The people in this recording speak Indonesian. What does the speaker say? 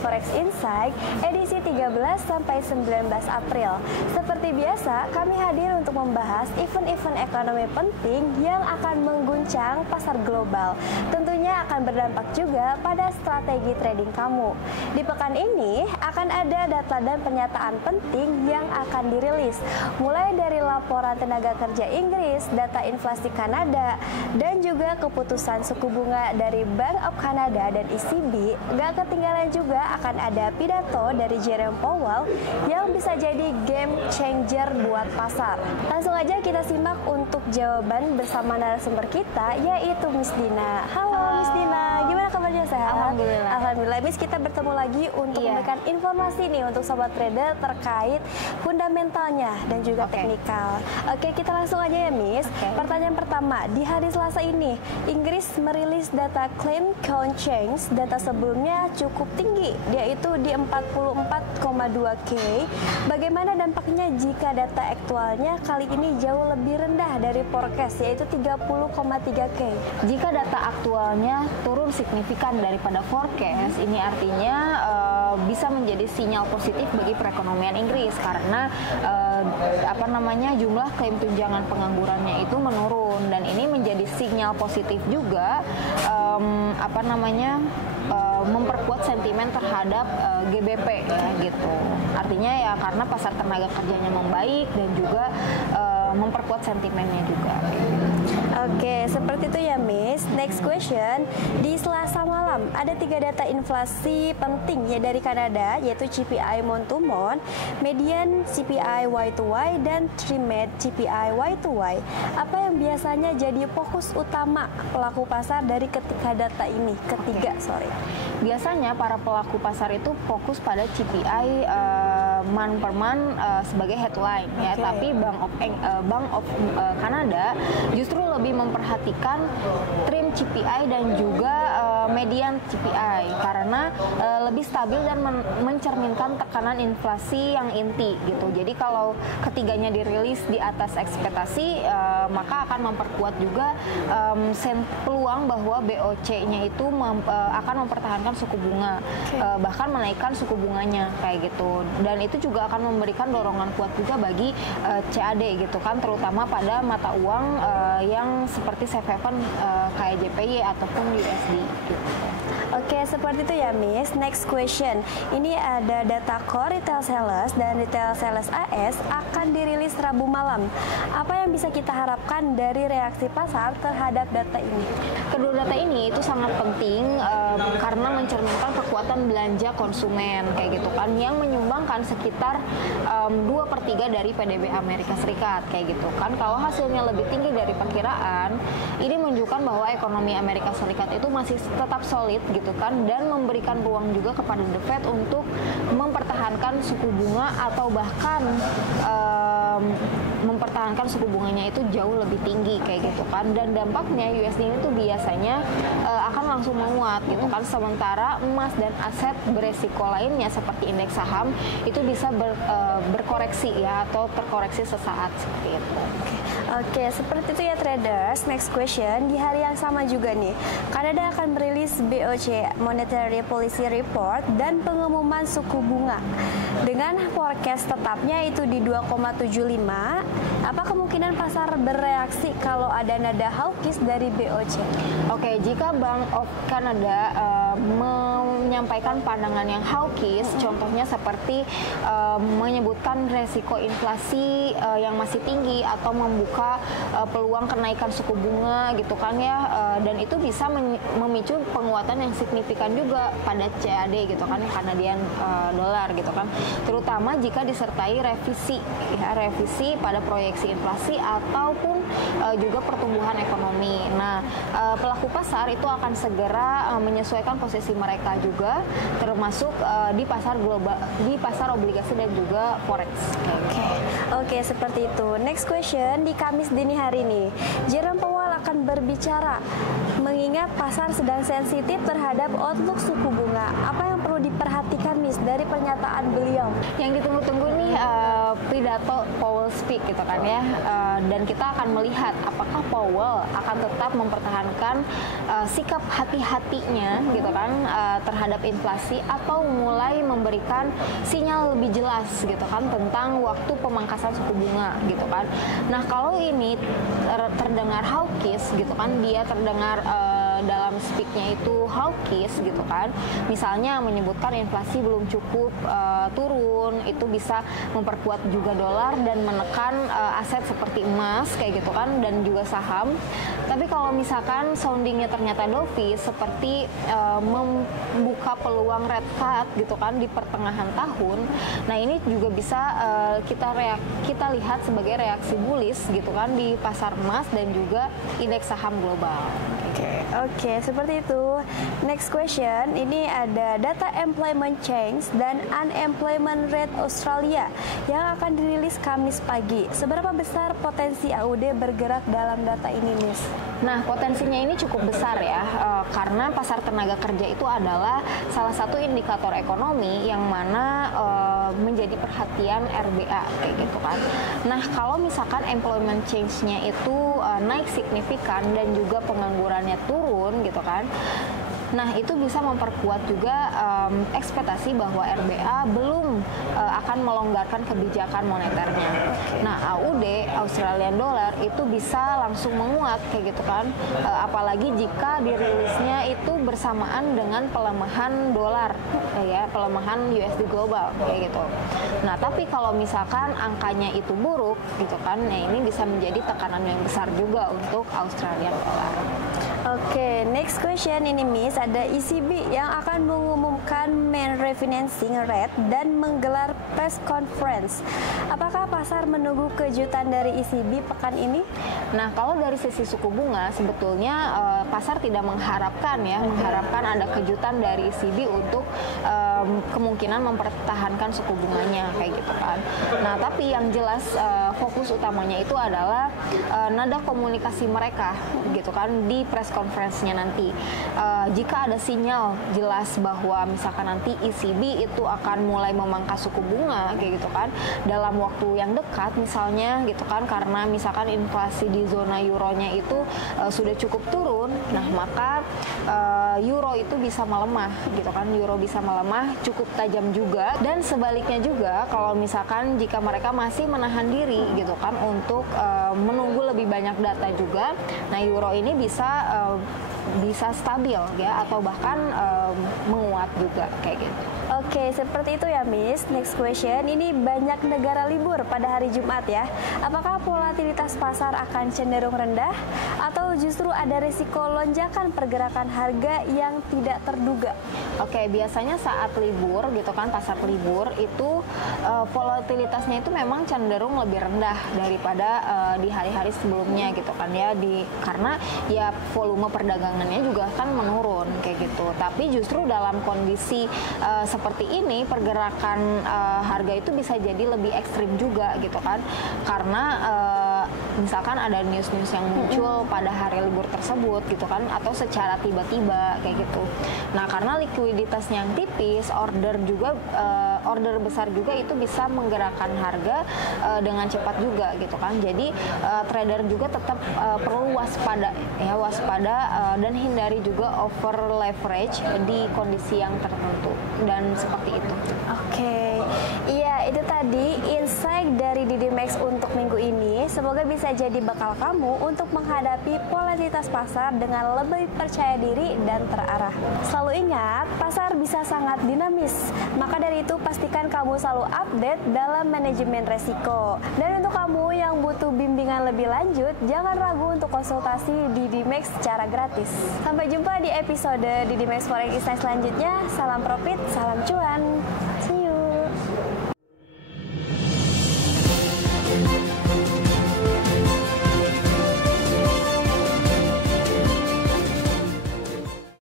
Forex Insight edisi 13 sampai 19 April. Seperti biasa, kami hadir untuk membahas event-event ekonomi penting yang akan mengguncang pasar global. Tentunya akan berdampak juga pada strategi trading kamu. Di pekan ini akan ada data dan pernyataan penting yang akan dirilis, mulai dari laporan tenaga kerja Inggris, data inflasi Kanada, dan juga keputusan suku bunga dari Bank of Canada dan ECB. Gak ketinggalan juga akan ada pidato dari Jerome Powell yang bisa jadi game changer buat pasar. Langsung aja kita simak untuk jawaban bersama narasumber kita, yaitu Miss Dina. Halo Miss Dina, gimana kabarnya, sehat? Alhamdulillah. Alhamdulillah. Miss, kita bertemu lagi untuk memberikan informasi nih untuk sobat trader terkait fundamentalnya dan juga teknikal. Oke, kita langsung aja ya Miss. Pertanyaan pertama, di hari Selasa ini Inggris merilis data claim count change. Data sebelumnya cukup tinggi, yaitu di 44,2K. Bagaimana dampaknya jika data aktualnya kali ini jauh lebih rendah dari forecast, yaitu 30,3K? Jika data aktualnya turun signifikan daripada forecast, ini artinya bisa menjadi sinyal positif bagi perekonomian Inggris karena jumlah klaim tunjangan penganggurannya itu menurun, dan ini menjadi sinyal positif juga memperkuat sentimen terhadap GBP ya gitu. Artinya ya karena pasar tenaga kerjanya membaik dan juga memperkuat sentimennya juga. Oke, seperti itu ya Miss. Next question, di Selasa malam ada 3 data inflasi penting ya dari Kanada, yaitu CPI month to month, median CPI Y2Y, dan trimmed CPI Y2Y. Apa yang biasanya jadi fokus utama pelaku pasar dari ketiga data ini? Biasanya para pelaku pasar itu fokus pada CPI month per month sebagai headline ya, tapi Bank of Canada justru lebih memperhatikan trim CPI dan juga median CPI karena lebih stabil dan mencerminkan tekanan inflasi yang inti gitu. Jadi kalau ketiganya dirilis di atas ekspektasi, maka akan memperkuat juga peluang bahwa BOC-nya itu akan mempertahankan suku bunga, bahkan menaikkan suku bunganya kayak gitu. Dan itu juga akan memberikan dorongan kuat juga bagi CAD gitu kan, terutama pada mata uang yang seperti safe haven kayak JPY ataupun USD gitu. Oke, seperti itu ya Miss. Next question, ini ada data core retail sales dan retail sales AS akan dirilis Rabu malam. Apa yang bisa kita harapkan dari reaksi pasar terhadap data ini? Kedua data ini itu sangat penting karena mencerminkan kekuatan belanja konsumen kayak gitu kan, yang menyumbangkan sekitar 2/3 dari PDB Amerika Serikat kayak gitu kan. Kalau hasilnya lebih tinggi dari perkiraan, ini menunjukkan bahwa ekonomi Amerika Serikat itu masih tetap solid gitu kan, dan memberikan ruang juga kepada The Fed untuk mempertahankan suku bunga atau bahkan mempertahankan suku bunganya itu jauh lebih tinggi kayak gitu kan. Dan dampaknya USD ini tuh biasanya akan langsung menguat gitu kan, sementara emas dan aset beresiko lainnya seperti indeks saham itu bisa berkoreksi ya, atau terkoreksi sesaat seperti itu. Oke, seperti itu ya traders. Next question, di hari yang sama juga nih, Kanada akan merilis BOC Monetary Policy Report dan pengumuman suku bunga. Dengan forecast tetapnya itu di 2,75, apa kemungkinan pasar bereaksi kalau ada nada hawkish dari BOC? Oke, jika Bank of Canada menyampaikan pandangan yang hawkish, contohnya seperti menyebutkan resiko inflasi yang masih tinggi atau membuka peluang kenaikan suku bunga gitu kan ya, dan itu bisa memicu penguatan yang signifikan juga pada CAD gitu kan, Canadian dollar gitu kan, terutama jika disertai revisi pada proyeksi inflasi ataupun juga pertumbuhan ekonomi. Nah, pelaku pasar itu akan segera menyesuaikan posisi mereka juga, termasuk di pasar global, di pasar obligasi dan juga forex. Oke, seperti itu. Next question, di Kamis dini hari ini, Jerome Powell akan berbicara mengingat pasar sedang sensitif terhadap outlook suku bunga. Apa yang perlu diperhatikan Miss dari pernyataan beliau? Yang ditunggu-tunggu nih pidato Powell spesifik gitu kan ya, dan kita akan melihat apakah Powell akan tetap mempertahankan sikap hati-hatinya gitu kan terhadap inflasi, atau mulai memberikan sinyal lebih jelas gitu kan tentang waktu pemangkasan suku bunga gitu kan. Nah, kalau ini terdengar hawkish gitu kan, dia terdengar dalam speak-nya itu hawkish gitu kan, misalnya menyebutkan inflasi belum cukup turun, itu bisa memperkuat juga dolar dan menekan aset seperti emas kayak gitu kan, dan juga saham. Tapi kalau misalkan soundingnya ternyata dovish, seperti membuka peluang red cut gitu kan di pertengahan tahun, nah ini juga bisa kita lihat sebagai reaksi bullish gitu kan di pasar emas dan juga indeks saham global. Oke, seperti itu. Next question, ini ada data employment change dan unemployment rate Australia yang akan dirilis Kamis pagi. Seberapa besar potensi AUD bergerak dalam data ini, Miss? Nah, potensinya ini cukup besar ya, karena pasar tenaga kerja itu adalah salah satu indikator ekonomi yang mana menjadi perhatian RBA kayak gitu kan. Nah, kalau misalkan employment change-nya itu naik signifikan dan juga penganggurannya turun gitu kan, nah itu bisa memperkuat juga ekspektasi bahwa RBA belum akan melonggarkan kebijakan moneternya. Nah, AUD, Australian Dollar, itu bisa langsung menguat kayak gitu kan, apalagi jika dirilisnya itu bersamaan dengan pelemahan dolar ya, pelemahan USD global kayak gitu. Nah, tapi kalau misalkan angkanya itu buruk gitu kan, nah ini bisa menjadi tekanan yang besar juga untuk Australian Dollar. Oke, next question ini, Miss, ada ECB yang akan mengumumkan main refinancing rate dan menggelar press conference. Apakah pasar menunggu kejutan dari ECB pekan ini? Nah, kalau dari sisi suku bunga sebetulnya pasar tidak mengharapkan ada kejutan dari ECB untuk kemungkinan mempertahankan suku bunganya kayak gitu kan. Nah, tapi yang jelas fokus utamanya itu adalah nada komunikasi mereka gitu kan di press conference-nya nanti. Jika ada sinyal jelas bahwa misalkan nanti ECB itu akan mulai memangkas suku bunga kayak gitu kan dalam waktu yang dekat misalnya gitu kan, karena misalkan inflasi di zona euronya itu sudah cukup turun, nah maka euro itu bisa melemah gitu kan, euro bisa melemah cukup tajam juga. Dan sebaliknya juga kalau misalkan jika mereka masih menahan diri gitu kan untuk menunggu lebih banyak data juga, nah euro ini bisa stabil ya, atau bahkan menguat juga kayak gitu. Oke, seperti itu ya, Miss. Next question, ini banyak negara libur pada hari Jumat ya. Apakah volatilitas pasar akan cenderung rendah atau justru ada risiko lonjakan pergerakan harga yang tidak terduga? Oke, biasanya saat libur gitu kan, pasar libur itu volatilitasnya itu memang cenderung lebih rendah daripada di hari-hari sebelumnya gitu kan ya, karena ya volume perdagangannya juga kan menurun kayak gitu. Tapi justru dalam kondisi seperti ini pergerakan harga itu bisa jadi lebih ekstrim juga gitu kan, karena misalkan ada news-news yang muncul pada hari libur tersebut gitu kan, atau secara tiba-tiba kayak gitu. Nah, karena likuiditasnya yang tipis, order besar juga itu bisa menggerakkan harga dengan cepat juga gitu kan. Jadi trader juga tetap perlu waspada dan hindari juga over leverage di kondisi yang tertentu dan seperti itu. Oke, iya itu tadi insight dari DD Max untuk minggu ini. Semoga bisa jadi bekal kamu untuk menghadapi volatilitas pasar dengan lebih percaya diri dan terarah. Selalu ingat, pasar bisa sangat dinamis. Maka dari itu pastikan kamu selalu update dalam manajemen resiko. Dan untuk kamu yang butuh bimbingan lebih lanjut, jangan ragu untuk konsultasi DD Max secara gratis. Sampai jumpa di episode DD Max Forex Insight selanjutnya. Salam profit, salam cuan.